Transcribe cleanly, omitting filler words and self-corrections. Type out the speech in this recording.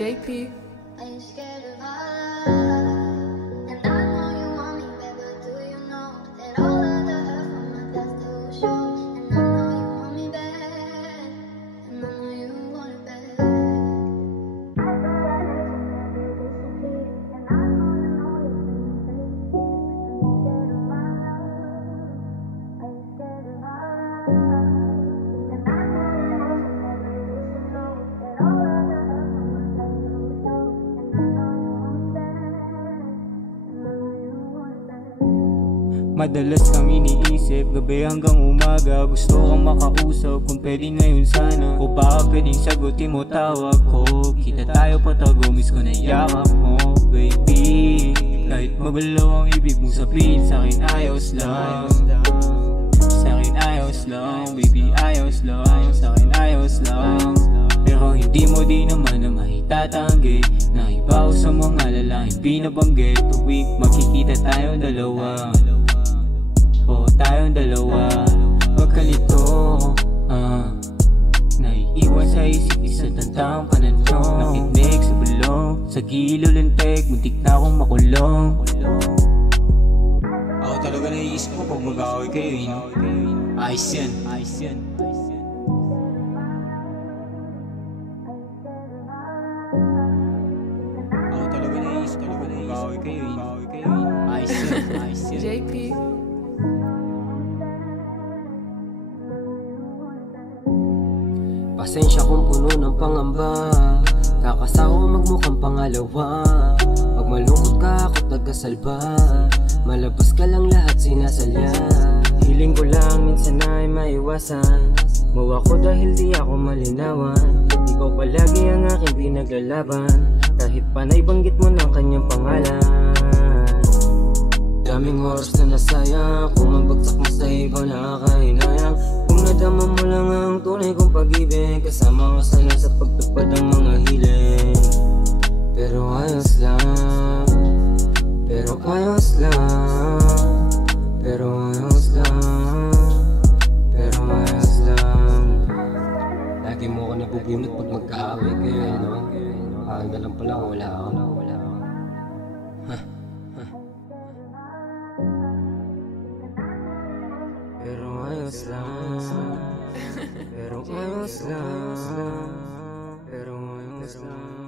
JP. Are you scared of love? And I know you want me back, but do you know that all of the hurt from my past it will show? And I know you want me back, and I know you want it back. Madalas kang iniisip, gabi hanggang umaga. Gusto kang makausap, kung pwede ngayon sana. O baka pwedeng sagutin mo tawag ko. Kita tayo patago, miss ko na yakap mo, baby. Kahit magalaw ang ibig mong sabihin, sa'kin ayos lang. Sa'kin ayos lang, baby ayos lang. Sa'kin ayos lang. Pero hindi mo di naman na maitatanggi na iba ko sa mga lalaking binabanggit. Tuwing makikita tayong dalawa, o tayong dalawa, pagkalito naiiwan sa isip, isa tantang pananong nakinig sa bulong, sa gilo lintek, muntik na akong makulong. Ako talaga naiisip ko pag mag-away kayo, ayos yan, ayos yan. Ako talaga naiisip ko pag mag-away kayo, ayos yan, ayos yan. JP. Pasensya kung puno ng pangamba, kakasawa magmukhang pangalawa. Pag malungkot ka ako't nagkasalba, malabas ka lang lahat sinasalya. Hiling ko lang minsan ay maiwasan, mawa ko dahil di ako malinawan. Ikaw palagi ang aking pinaglalaban, kahit panay banggit mo ng kanyang pangalan. Daming oras na nasayang, kung mabagsak mo sa iba nakakahinayang. Kung nadama mo lang ang tunay kong pag-ibig, kasama ka sana sa pagtupad ng mga hiling. Pero ayos lang, pero ayos lang, pero ayos lang, pero ayos lang. Lagi mo ko nabubunot pag magkaaway kayo, no? Hanggang na lang pala wala ako, wala ako. Pero ayos lang, pero ayos lang, pero ayos lang.